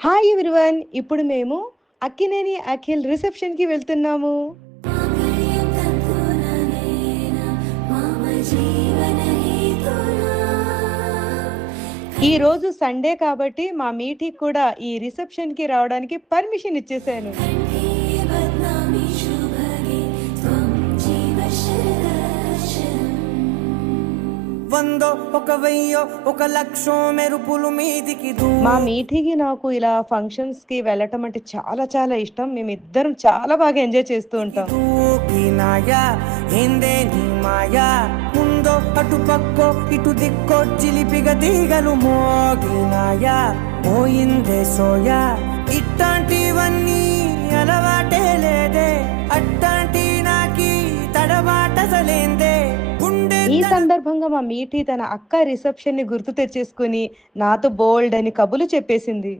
Hi everyone ఇప్పుడు మేము అక్కినేని అఖిల్ రిసెప్షన్‌కి వెళ్తున్నాము. ఈ రోజు సండే కాబట్టి మా మీటికి కూడా ఈ రిసెప్షన్‌కి రావడానికి పర్మిషన్ ఇచ్చేసాను. వందో ఒక వెయ్యో ఒక లక్షో మెరుపులు మీదికి మా మీటికి నాకు ఇలా ఫంక్షన్స్‌కి వెళ్ళటం అంటే చాలా చాలా ఇష్టం. మేమిద్దరం చాలా బాగా ఎంజాయ్ చేస్తూ ఉంటాం. ఏందే నీ మాయా ముందో అటు పక్కో ఇటు దిక్కో చిలిపిగ తీగలు మోగినాయా పోయిందే సోయా ఇట్లాంటివన్నీ అలవాటే లేదే అట్టాంటి నాకి తడబాటసలేందే ఈ సందర్భంగా మా మీటి తన అక్క రిసెప్షన్‌ని గుర్తు తెచ్చేసుకొని నాతో బోల్డ్ అని కబుర్లు చెప్పేసింది.